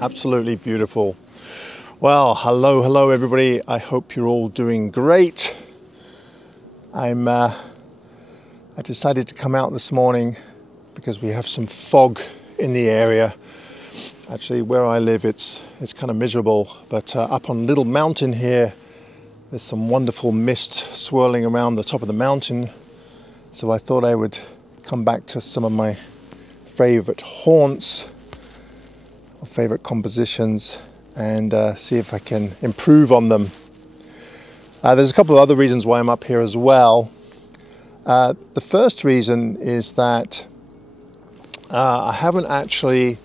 Absolutely beautiful. Well, hello everybody. I hope you're all doing great. I decided to come out this morning because we have some fog in the area. Actually, where I live, it's kind of miserable, but up on Little Mountain here, there's some wonderful mist swirling around the top of the mountain. So I thought I would come back to some of my favorite haunts, or favorite compositions, and see if I can improve on them. There's a couple of other reasons why I'm up here as well. The first reason is that I haven't actually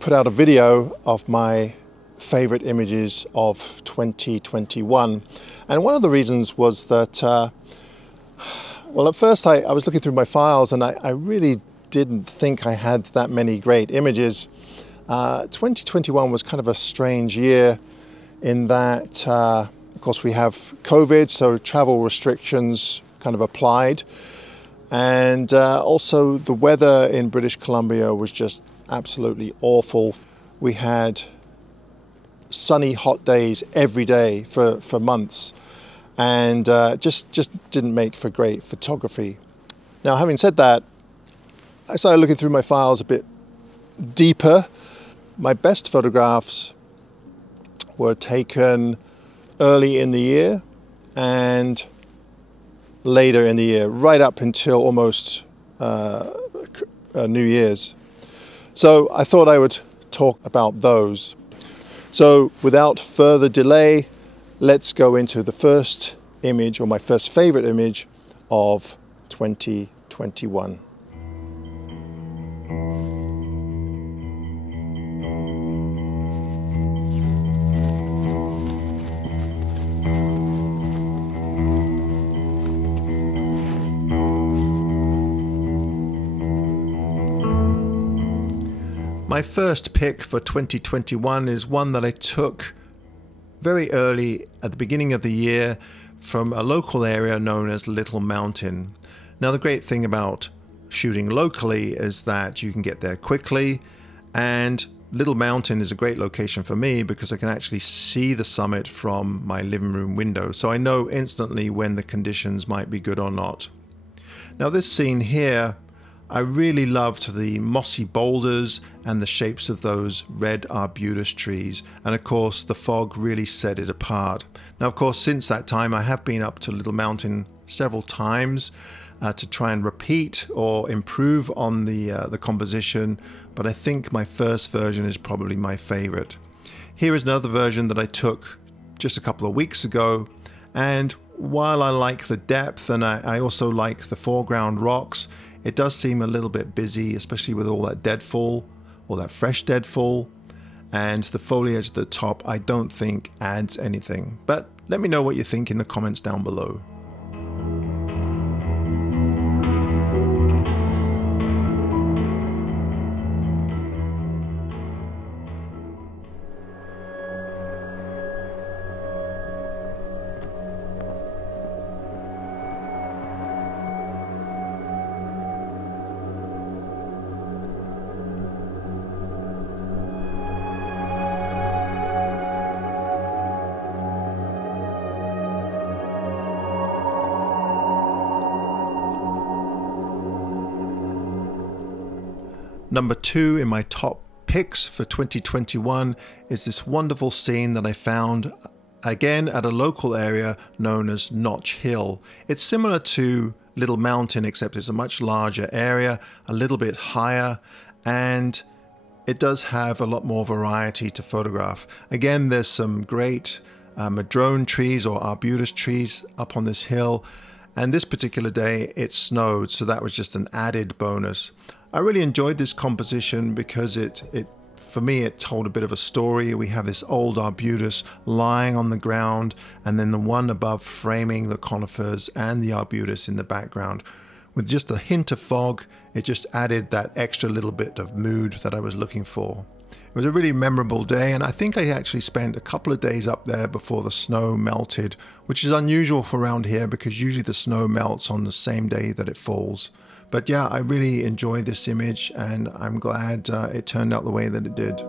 put out a video of my favorite images of 2021. And one of the reasons was that, well, at first I was looking through my files and I really didn't think I had that many great images. 2021 was kind of a strange year in that, of course, we have COVID, so travel restrictions kind of applied. And also the weather in British Columbia was just absolutely awful. We had sunny, hot days every day for months, and just didn't make for great photography. Now, having said that, I started looking through my files a bit deeper. My best photographs were taken early in the year and later in the year, right up until almost New Year's. So I thought I would talk about those. So without further delay, let's go into the first image, or my first favorite image of 2021. My first pick for 2021 is one that I took very early at the beginning of the year from a local area known as Little Mountain. Now, the great thing about shooting locally is that you can get there quickly, and Little Mountain is a great location for me because I can actually see the summit from my living room window, so I know instantly when the conditions might be good or not. Now, this scene here, I really loved the mossy boulders and the shapes of those red arbutus trees, and of course the fog really set it apart. Now, of course, since that time I have been up to Little Mountain several times to try and repeat or improve on the composition, but I think my first version is probably my favorite. Here is another version that I took just a couple of weeks ago, and while I like the depth and I also like the foreground rocks, it does seem a little bit busy, especially with all that deadfall, or that fresh deadfall, and the foliage at the top I don't think adds anything. But let me know what you think in the comments down below. Number 2 in my top picks for 2021 is this wonderful scene that I found again at a local area known as Notch Hill. It's similar to Little Mountain, except it's a much larger area, a little bit higher, and it does have a lot more variety to photograph. Again, there's some great madrone trees or arbutus trees up on this hill, and this particular day it snowed, so that was just an added bonus. I really enjoyed this composition because for me, it told a bit of a story. We have this old arbutus lying on the ground, and then the one above framing the conifers and the arbutus in the background. With just a hint of fog, it just added that extra little bit of mood that I was looking for. It was a really memorable day, and I think I actually spent a couple of days up there before the snow melted, which is unusual for around here because usually the snow melts on the same day that it falls. But yeah, I really enjoyed this image, and I'm glad it turned out the way that it did.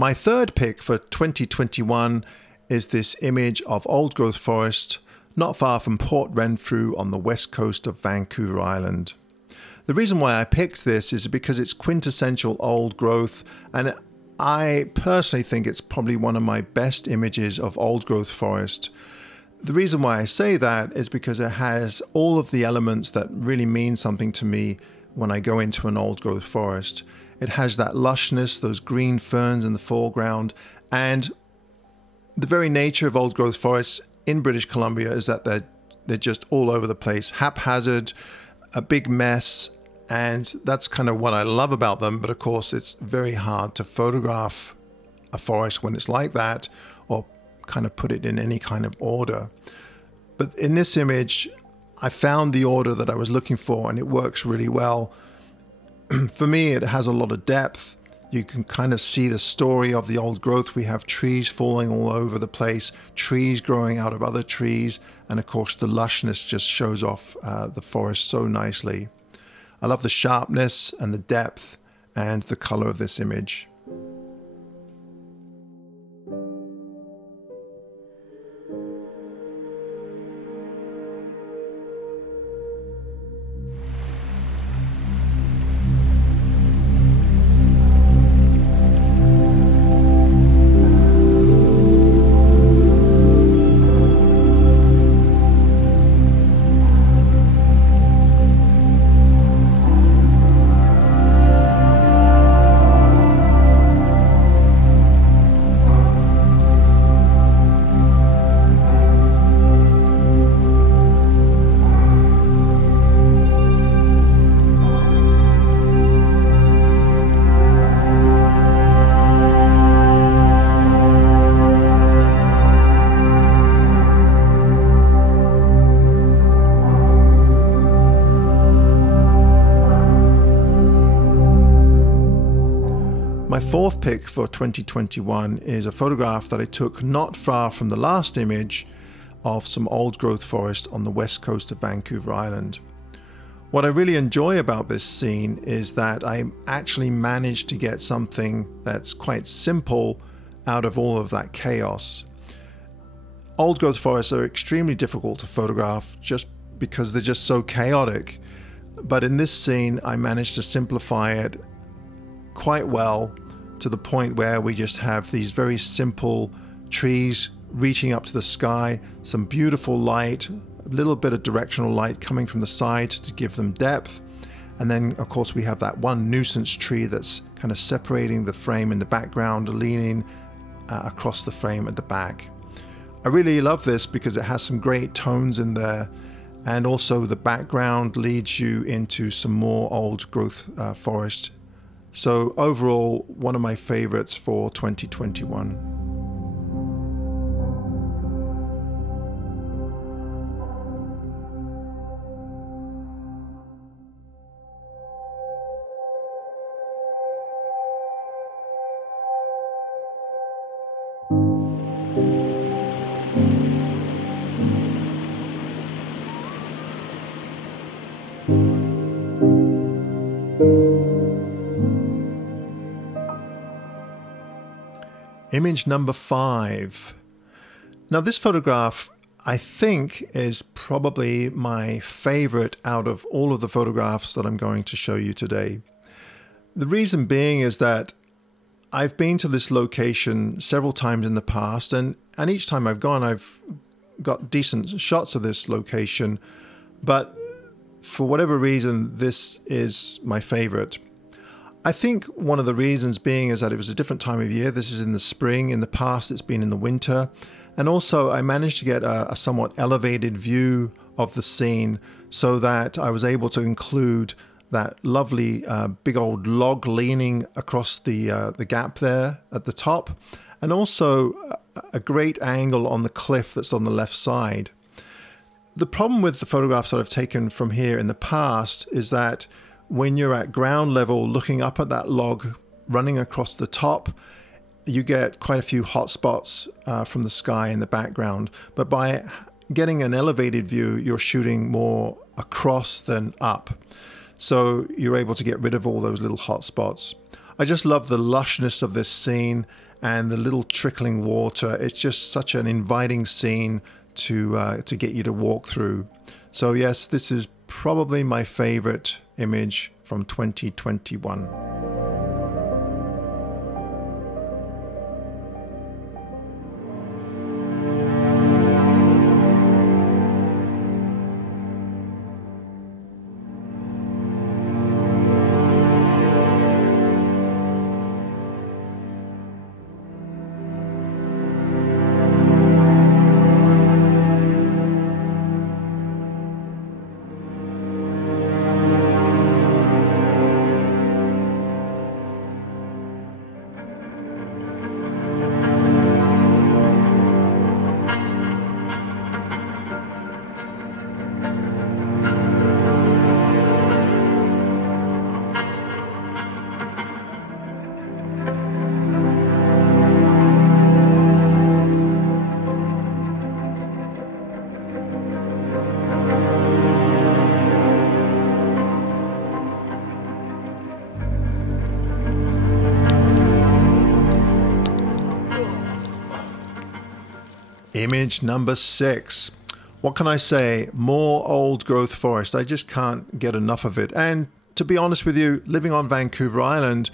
My third pick for 2021 is this image of old growth forest not far from Port Renfrew on the west coast of Vancouver Island. The reason why I picked this is because it's quintessential old growth, and I personally think it's probably one of my best images of old growth forest. The reason why I say that is because it has all of the elements that really mean something to me when I go into an old growth forest. It has that lushness, those green ferns in the foreground, and the very nature of old growth forests in British Columbia is that they're just all over the place, haphazard, a big mess, and that's kind of what I love about them. But of course, it's very hard to photograph a forest when it's like that, or kind of put it in any kind of order. But in this image, I found the order that I was looking for, and it works really well. For me, it has a lot of depth. You can kind of see the story of the old growth. We have trees falling all over the place, trees growing out of other trees, and of course the lushness just shows off the forest so nicely. I love the sharpness and the depth and the color of this image. My fourth pick for 2021 is a photograph that I took not far from the last image of some old growth forest on the west coast of Vancouver Island. What I really enjoy about this scene is that I actually managed to get something that's quite simple out of all of that chaos. Old growth forests are extremely difficult to photograph just because they're just so chaotic. But in this scene, I managed to simplify it quite well, to the point where we just have these very simple trees reaching up to the sky, some beautiful light, a little bit of directional light coming from the sides to give them depth. And then of course we have that one nuisance tree that's kind of separating the frame in the background, leaning across the frame at the back. I really love this because it has some great tones in there, and also the background leads you into some more old growth forest. So overall, one of my favorites for 2021. Image number 5. Now this photograph, I think, is probably my favorite out of all of the photographs that I'm going to show you today. The reason being is that I've been to this location several times in the past, and each time I've gone, I've got decent shots of this location, but for whatever reason, this is my favorite. I think one of the reasons being is that it was a different time of year. This is in the spring. In the past, it's been in the winter. And also, I managed to get a somewhat elevated view of the scene so that I was able to include that lovely big old log leaning across the gap there at the top, and also a great angle on the cliff that's on the left side. The problem with the photographs that I've taken from here in the past is that when you're at ground level looking up at that log running across the top, you get quite a few hot spots from the sky in the background. But by getting an elevated view, you're shooting more across than up. So you're able to get rid of all those little hot spots. I just love the lushness of this scene, and the little trickling water. It's just such an inviting scene to get you to walk through. So yes, this is probably my favorite image from 2021. Image number 6. What can I say? More old growth forest. I just can't get enough of it. And to be honest with you, living on Vancouver Island,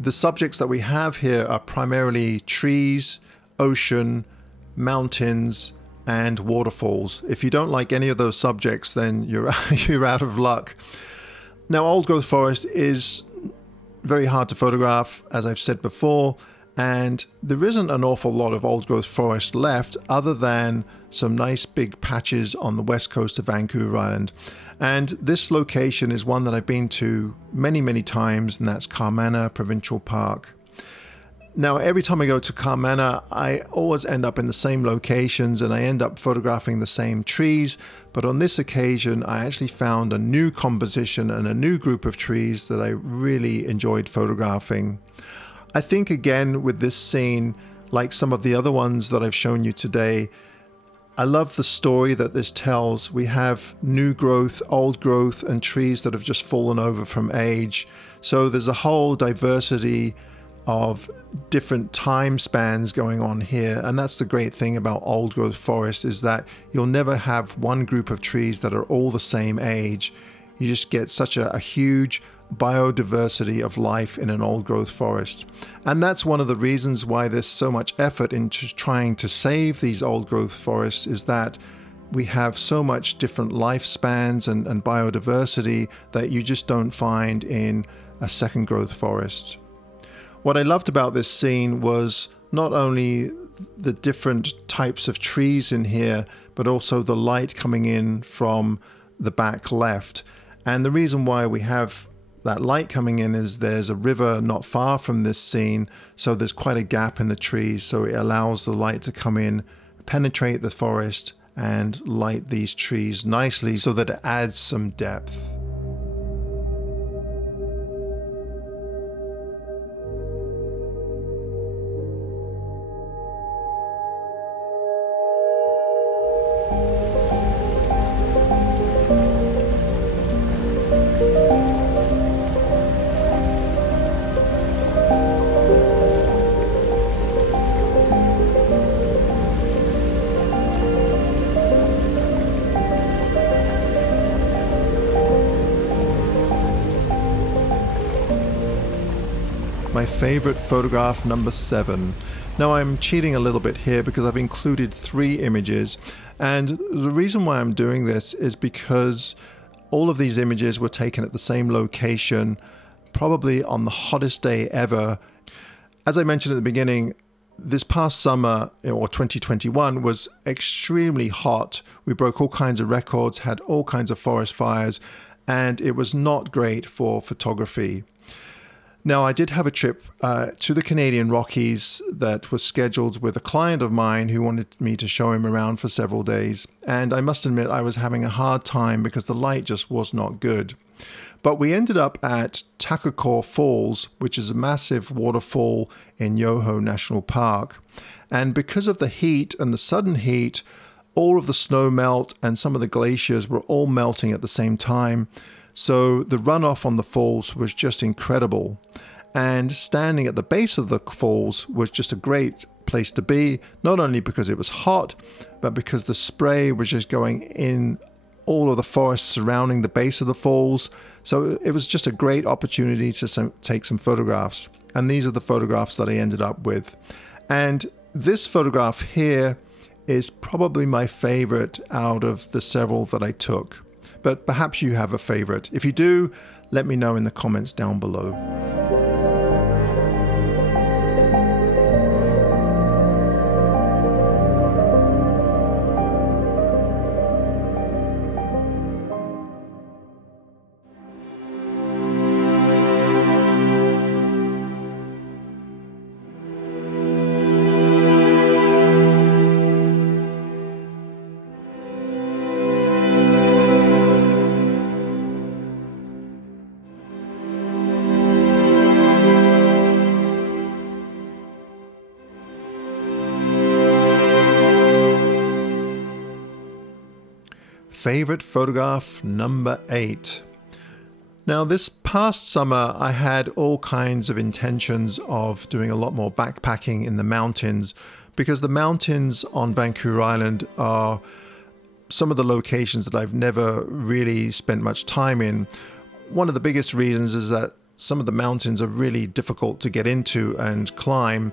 the subjects that we have here are primarily trees, ocean, mountains, and waterfalls. If you don't like any of those subjects, then you're out of luck. Now, old growth forest is very hard to photograph, as I've said before, and there isn't an awful lot of old growth forest left other than some nice big patches on the west coast of Vancouver Island. And this location is one that I've been to many, many times, and that's Carmanah Provincial Park. Now, every time I go to Carmanah, I always end up in the same locations and I end up photographing the same trees. But on this occasion, I actually found a new composition and a new group of trees that I really enjoyed photographing. I think, again, with this scene, like some of the other ones that I've shown you today, I love the story that this tells. We have new growth, old growth, and trees that have just fallen over from age. So there's a whole diversity of different time spans going on here. And that's the great thing about old growth forest, is that you'll never have one group of trees that are all the same age. You just get such a huge biodiversity of life in an old growth forest. And that's one of the reasons why there's so much effort into trying to save these old growth forests, is that we have so much different lifespans and biodiversity that you just don't find in a second growth forest. What I loved about this scene was not only the different types of trees in here, but also the light coming in from the back left. And the reason why we have that light coming in is there's a river not far from this scene, so there's quite a gap in the trees, so it allows the light to come in, penetrate the forest, and light these trees nicely so that it adds some depth. My favorite photograph, number 7. Now, I'm cheating a little bit here because I've included 3 images, and the reason why I'm doing this is because all of these images were taken at the same location, probably on the hottest day ever. As I mentioned at the beginning, this past summer, or 2021, was extremely hot. We broke all kinds of records, had all kinds of forest fires, and it was not great for photography. Now, I did have a trip to the Canadian Rockies that was scheduled with a client of mine who wanted me to show him around for several days. And I must admit, I was having a hard time because the light just was not good. But we ended up at Takakor Falls, which is a massive waterfall in Yoho National Park. And because of the heat and the sudden heat, all of the snow melt and some of the glaciers were all melting at the same time. So the runoff on the falls was just incredible. And standing at the base of the falls was just a great place to be, not only because it was hot, but because the spray was just going in all of the forests surrounding the base of the falls. So it was just a great opportunity to take some photographs. And these are the photographs that I ended up with. And this photograph here is probably my favorite out of the several that I took. But perhaps you have a favorite. If you do, let me know in the comments down below. Favorite photograph number 8. Now, this past summer I had all kinds of intentions of doing a lot more backpacking in the mountains, because the mountains on Vancouver Island are some of the locations that I've never really spent much time in. One of the biggest reasons is that some of the mountains are really difficult to get into and climb,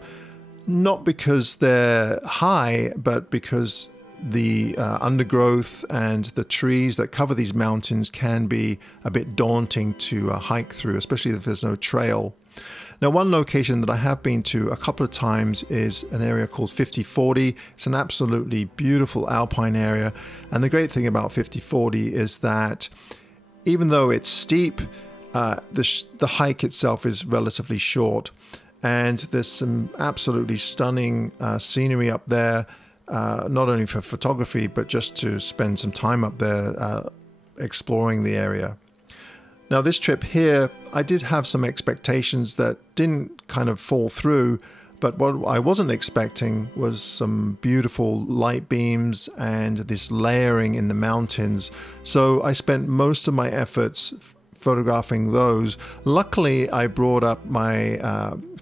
not because they're high, but because the undergrowth and the trees that cover these mountains can be a bit daunting to hike through, especially if there's no trail. Now, one location that I have been to a couple of times is an area called 5040. It's an absolutely beautiful alpine area. And the great thing about 5040 is that even though it's steep, the hike itself is relatively short. And there's some absolutely stunning scenery up there. Not only for photography, but just to spend some time up there exploring the area. Now, this trip here, I did have some expectations that didn't kind of fall through, but what I wasn't expecting was some beautiful light beams and this layering in the mountains. So I spent most of my efforts photographing those. Luckily, I brought up my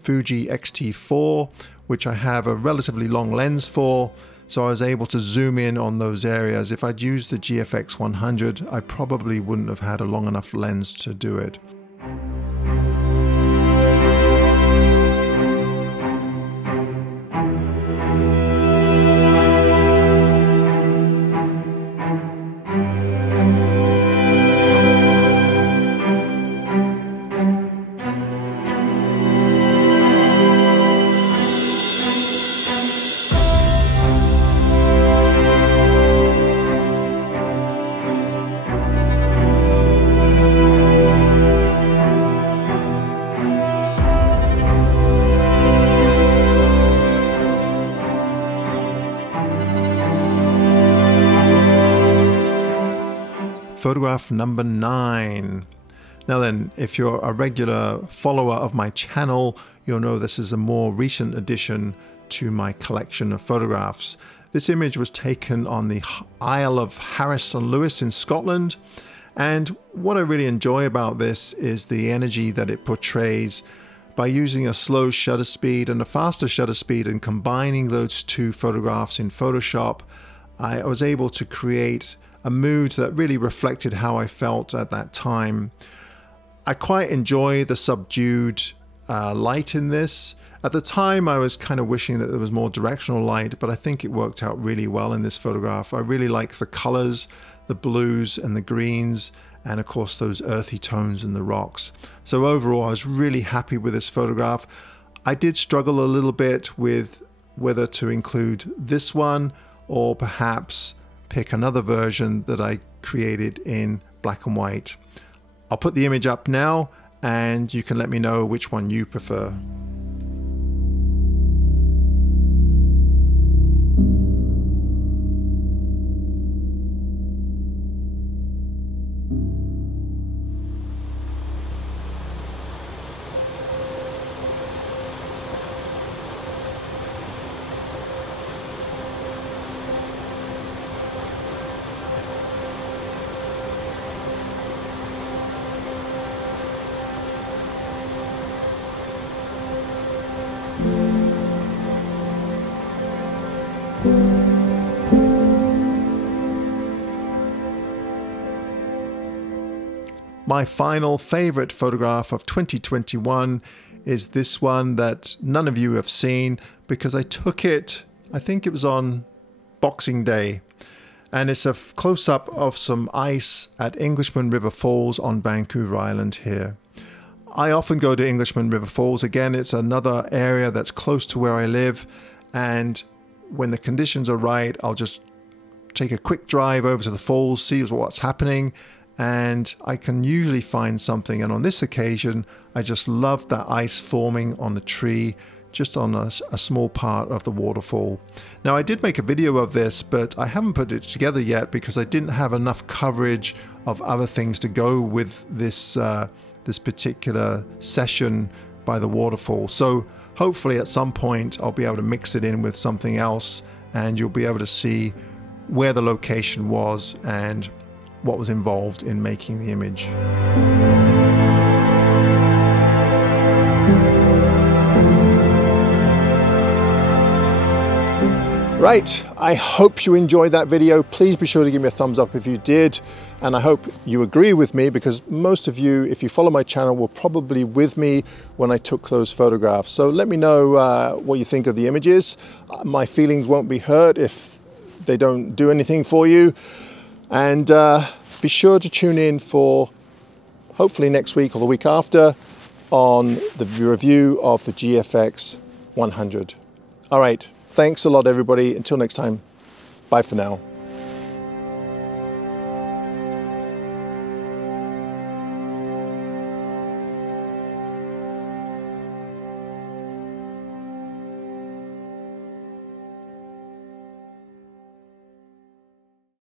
Fuji X-T4, which I have a relatively long lens for. So I was able to zoom in on those areas. If I'd used the GFX 100, I probably wouldn't have had a long enough lens to do it. Photograph number 9. Now then, if you're a regular follower of my channel, you'll know this is a more recent addition to my collection of photographs. This image was taken on the Isle of Harris and Lewis in Scotland, and what I really enjoy about this is the energy that it portrays by using a slow shutter speed and a faster shutter speed, and combining those two photographs in Photoshop. I was able to create a mood that really reflected how I felt at that time. I quite enjoy the subdued light in this. At the time, I was kind of wishing that there was more directional light, but I think it worked out really well in this photograph. I really like the colors, the blues and the greens, and of course those earthy tones in the rocks. So overall, I was really happy with this photograph. I did struggle a little bit with whether to include this one or perhaps pick another version that I created in black and white. I'll put the image up now and you can let me know which one you prefer. My final favorite photograph of 2021 is this one that none of you have seen because I took it, I think it was on Boxing Day. And it's a close-up of some ice at Englishman River Falls on Vancouver Island here. I often go to Englishman River Falls. Again, it's another area that's close to where I live. And when the conditions are right, I'll just take a quick drive over to the falls, see what's happening, and I can usually find something. And on this occasion, I just loved that ice forming on the tree, just on a small part of the waterfall. Now, I did make a video of this, but I haven't put it together yet because I didn't have enough coverage of other things to go with this this particular session by the waterfall. So hopefully at some point I'll be able to mix it in with something else, and you'll be able to see where the location was and what was involved in making the image. Right, I hope you enjoyed that video. Please be sure to give me a thumbs up if you did. And I hope you agree with me, because most of you, if you follow my channel, were probably with me when I took those photographs. So let me know what you think of the images. My feelings won't be hurt if they don't do anything for you. And be sure to tune in for hopefully next week or the week after on the review of the GFX 100. All right. Thanks a lot, everybody. Until next time, bye for now.